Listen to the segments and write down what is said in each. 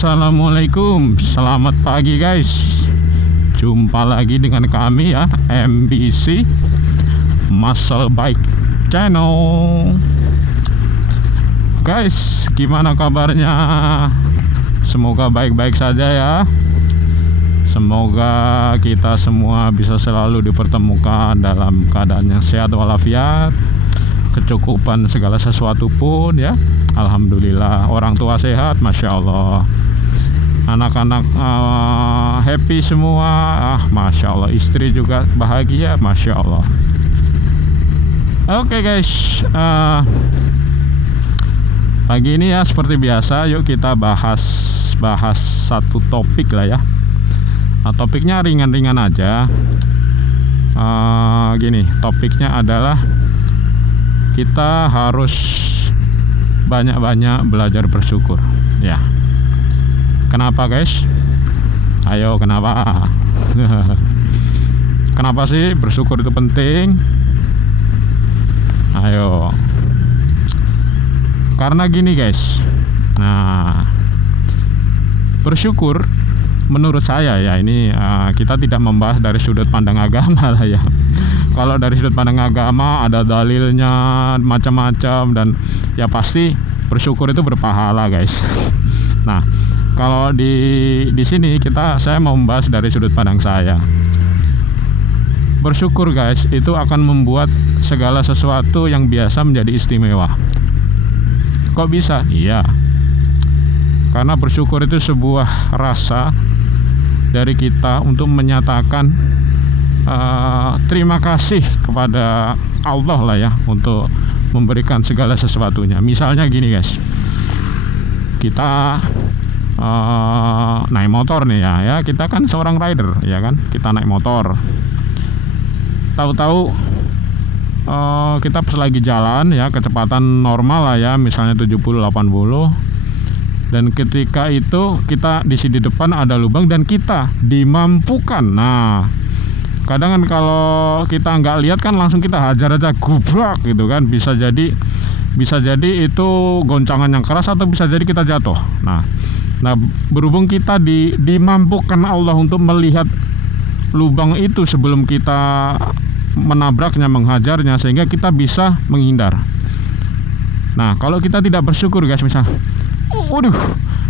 Assalamualaikum, selamat pagi guys. Jumpa lagi dengan kami ya, MBC Muscle Bike Channel. Guys, gimana kabarnya? Semoga baik-baik saja ya. Semoga kita semua bisa selalu dipertemukan dalam keadaan yang sehat walafiat, kecukupan segala sesuatu pun ya. Alhamdulillah, orang tua sehat, Masya Allah. Anak-anak happy semua, Masya Allah. Istri juga bahagia, Masya Allah. Oke guys, pagi ini ya seperti biasa, yuk kita bahas satu topik lah ya. Topiknya ringan-ringan aja. Gini, topiknya adalah kita harus banyak-banyak belajar bersyukur ya. Kenapa guys? Ayo, kenapa? Kenapa sih bersyukur itu penting? Ayo. Karena gini guys. Nah, bersyukur menurut saya ya, ini kita tidak membahas dari sudut pandang agama lah ya. Kalau dari sudut pandang agama ada dalilnya macam-macam, dan ya pasti bersyukur itu berpahala guys. Nah, kalau di sini saya mau membahas dari sudut pandang saya. Bersyukur guys itu akan membuat segala sesuatu yang biasa menjadi istimewa. Kok bisa? Iya, karena bersyukur itu sebuah rasa dari kita untuk menyatakan terima kasih kepada Allah lah ya, untuk memberikan segala sesuatunya. Misalnya gini guys, kita naik motor nih ya, kita kan seorang rider ya kan, kita naik motor, tahu-tahu kita pas lagi jalan ya, kecepatan normal lah ya, misalnya 70-80, dan ketika itu kita di sini depan ada lubang dan kita dimampukan. Nah, kadang kan kalau kita nggak lihat kan langsung kita hajar aja, gubrak gitu kan. Bisa jadi itu goncangan yang keras, atau bisa jadi kita jatuh. Nah berhubung kita dimampukan Allah untuk melihat lubang itu sebelum kita menabraknya, menghajarnya, sehingga kita bisa menghindar. Nah, kalau kita tidak bersyukur guys, misal, waduh,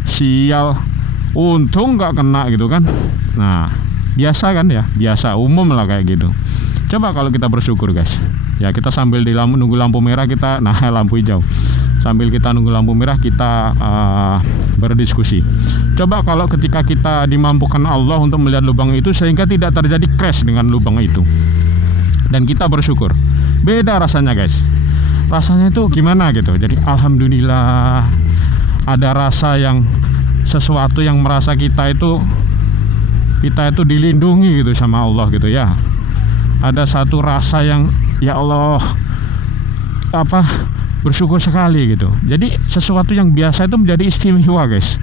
sial, untung nggak kena gitu kan. Nah, biasa kan ya, biasa umum lah kayak gitu. Coba kalau kita bersyukur guys ya, kita sambil nunggu lampu merah, kita lampu hijau, sambil kita nunggu lampu merah kita berdiskusi. Coba kalau ketika kita dimampukan Allah untuk melihat lubang itu sehingga tidak terjadi crash dengan lubang itu, dan kita bersyukur, beda rasanya guys. Rasanya itu gimana gitu. Jadi alhamdulillah, ada rasa yang sesuatu yang merasa kita itu dilindungi gitu sama Allah gitu ya. Ada satu rasa yang ya Allah, bersyukur sekali gitu. Jadi sesuatu yang biasa itu menjadi istimewa guys.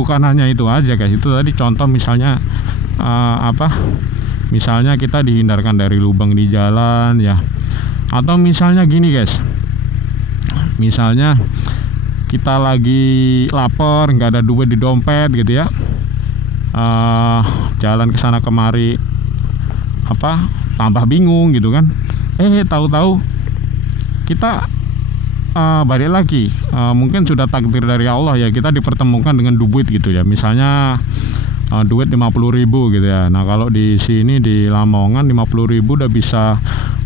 Bukan hanya itu aja guys. Itu tadi contoh misalnya misalnya kita dihindarkan dari lubang di jalan ya. Atau misalnya gini guys, misalnya kita lagi lapar, nggak ada duit di dompet gitu ya, jalan ke sana kemari, tambah bingung gitu kan. Tahu-tahu kita balik lagi, mungkin sudah takdir dari Allah ya, kita dipertemukan dengan duit gitu ya. Misalnya duit 50.000 gitu ya. Nah, kalau di sini di Lamongan 50.000 udah bisa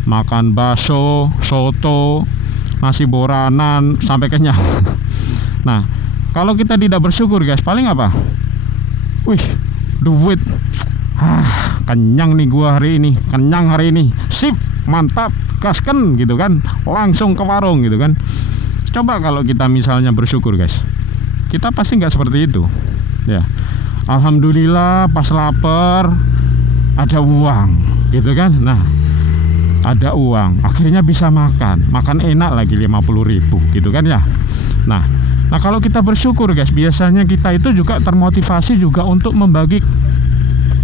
makan bakso, soto, nasi boranan sampai kenyang. Nah, kalau kita tidak bersyukur guys, paling apa? Wih, duit, kenyang nih gua hari ini, kenyang hari ini, sip, mantap, gasken gitu kan, langsung ke warung gitu kan. Coba kalau kita misalnya bersyukur guys, kita pasti nggak seperti itu ya. Alhamdulillah pas lapar ada uang gitu kan. Nah, ada uang, akhirnya bisa makan enak lagi 50.000 gitu kan ya. Nah kalau kita bersyukur guys, biasanya kita itu juga termotivasi juga untuk membagi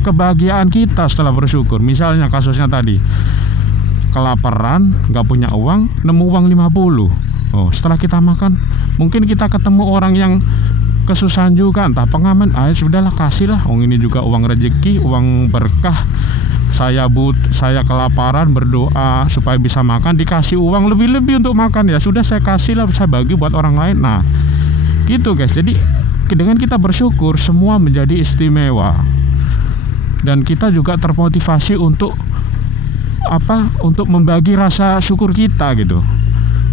kebahagiaan kita setelah bersyukur. Misalnya kasusnya tadi, kelaparan, nggak punya uang, nemu uang 50. Setelah kita makan, mungkin kita ketemu orang yang kesusahan juga, entah pengamen, sudahlah kasihlah, ini juga uang rezeki, uang berkah. Saya kelaparan, berdoa supaya bisa makan, dikasih uang lebih-lebih untuk makan, ya sudah saya kasihlah, saya bagi buat orang lain. Nah gitu guys, jadi dengan kita bersyukur semua menjadi istimewa, dan kita juga termotivasi untuk untuk membagi rasa syukur kita gitu.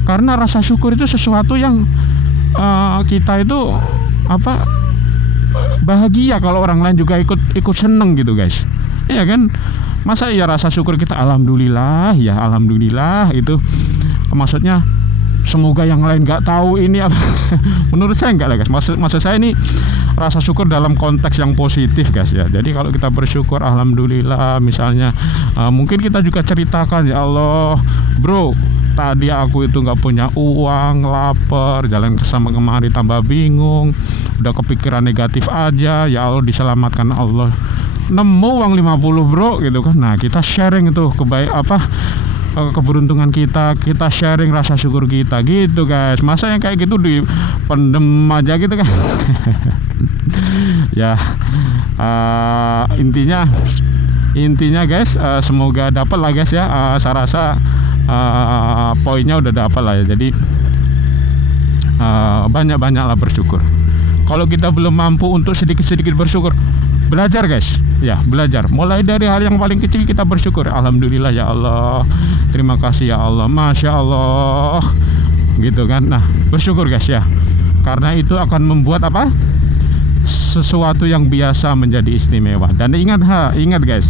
Karena rasa syukur itu sesuatu yang kita itu bahagia kalau orang lain juga ikut seneng gitu guys. Iya kan? Masa ya rasa syukur kita alhamdulillah, ya alhamdulillah itu maksudnya semoga yang lain nggak tahu ini apa. Menurut saya enggak lah guys. Maksud saya ini rasa syukur dalam konteks yang positif guys ya. Jadi kalau kita bersyukur alhamdulillah, misalnya mungkin kita juga ceritakan, ya Allah bro, tadi aku itu nggak punya uang, lapar, jalan kesana kemari tambah bingung, udah kepikiran negatif aja, ya Allah diselamatkan Allah, nemu uang 50 bro gitu kan. Nah kita sharing itu keberuntungan kita sharing rasa syukur kita gitu guys. Masa yang kayak gitu dipendem aja gitu kan. Ya intinya guys, semoga dapat lah guys ya. Saya rasa poinnya udah dapat lah ya. Jadi banyak-banyaklah bersyukur. Kalau kita belum mampu untuk sedikit-sedikit bersyukur, belajar guys ya, belajar mulai dari hal yang paling kecil kita bersyukur. Alhamdulillah ya Allah, terima kasih ya Allah, masya Allah gitu kan. Nah bersyukur guys ya, karena itu akan membuat sesuatu yang biasa menjadi istimewa. Dan ingat guys,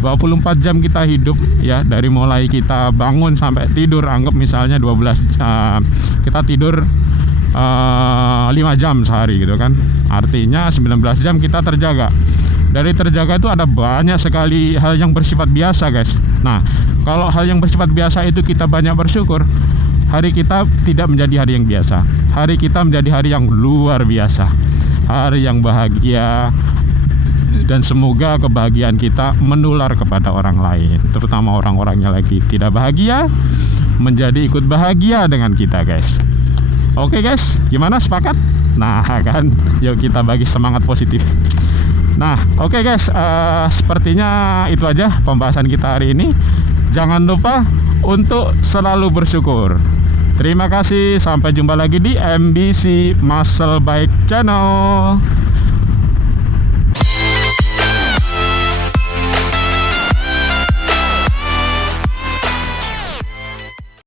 24 jam kita hidup ya, dari mulai kita bangun sampai tidur, anggap misalnya 12 kita tidur 5 jam sehari gitu kan, artinya 19 jam kita terjaga. Dari terjaga itu ada banyak sekali hal yang bersifat biasa guys. Nah kalau hal yang bersifat biasa itu kita banyak bersyukur, hari kita tidak menjadi hari yang biasa, hari kita menjadi hari yang luar biasa, hari yang bahagia. Dan semoga kebahagiaan kita menular kepada orang lain, terutama orang-orangnya lagi tidak bahagia menjadi ikut bahagia dengan kita guys. Oke guys, gimana, sepakat? Nah kan, yuk kita bagi semangat positif. Nah oke guys, sepertinya itu aja pembahasan kita hari ini. Jangan lupa untuk selalu bersyukur. Terima kasih, sampai jumpa lagi di MBC Muscle Bike Channel.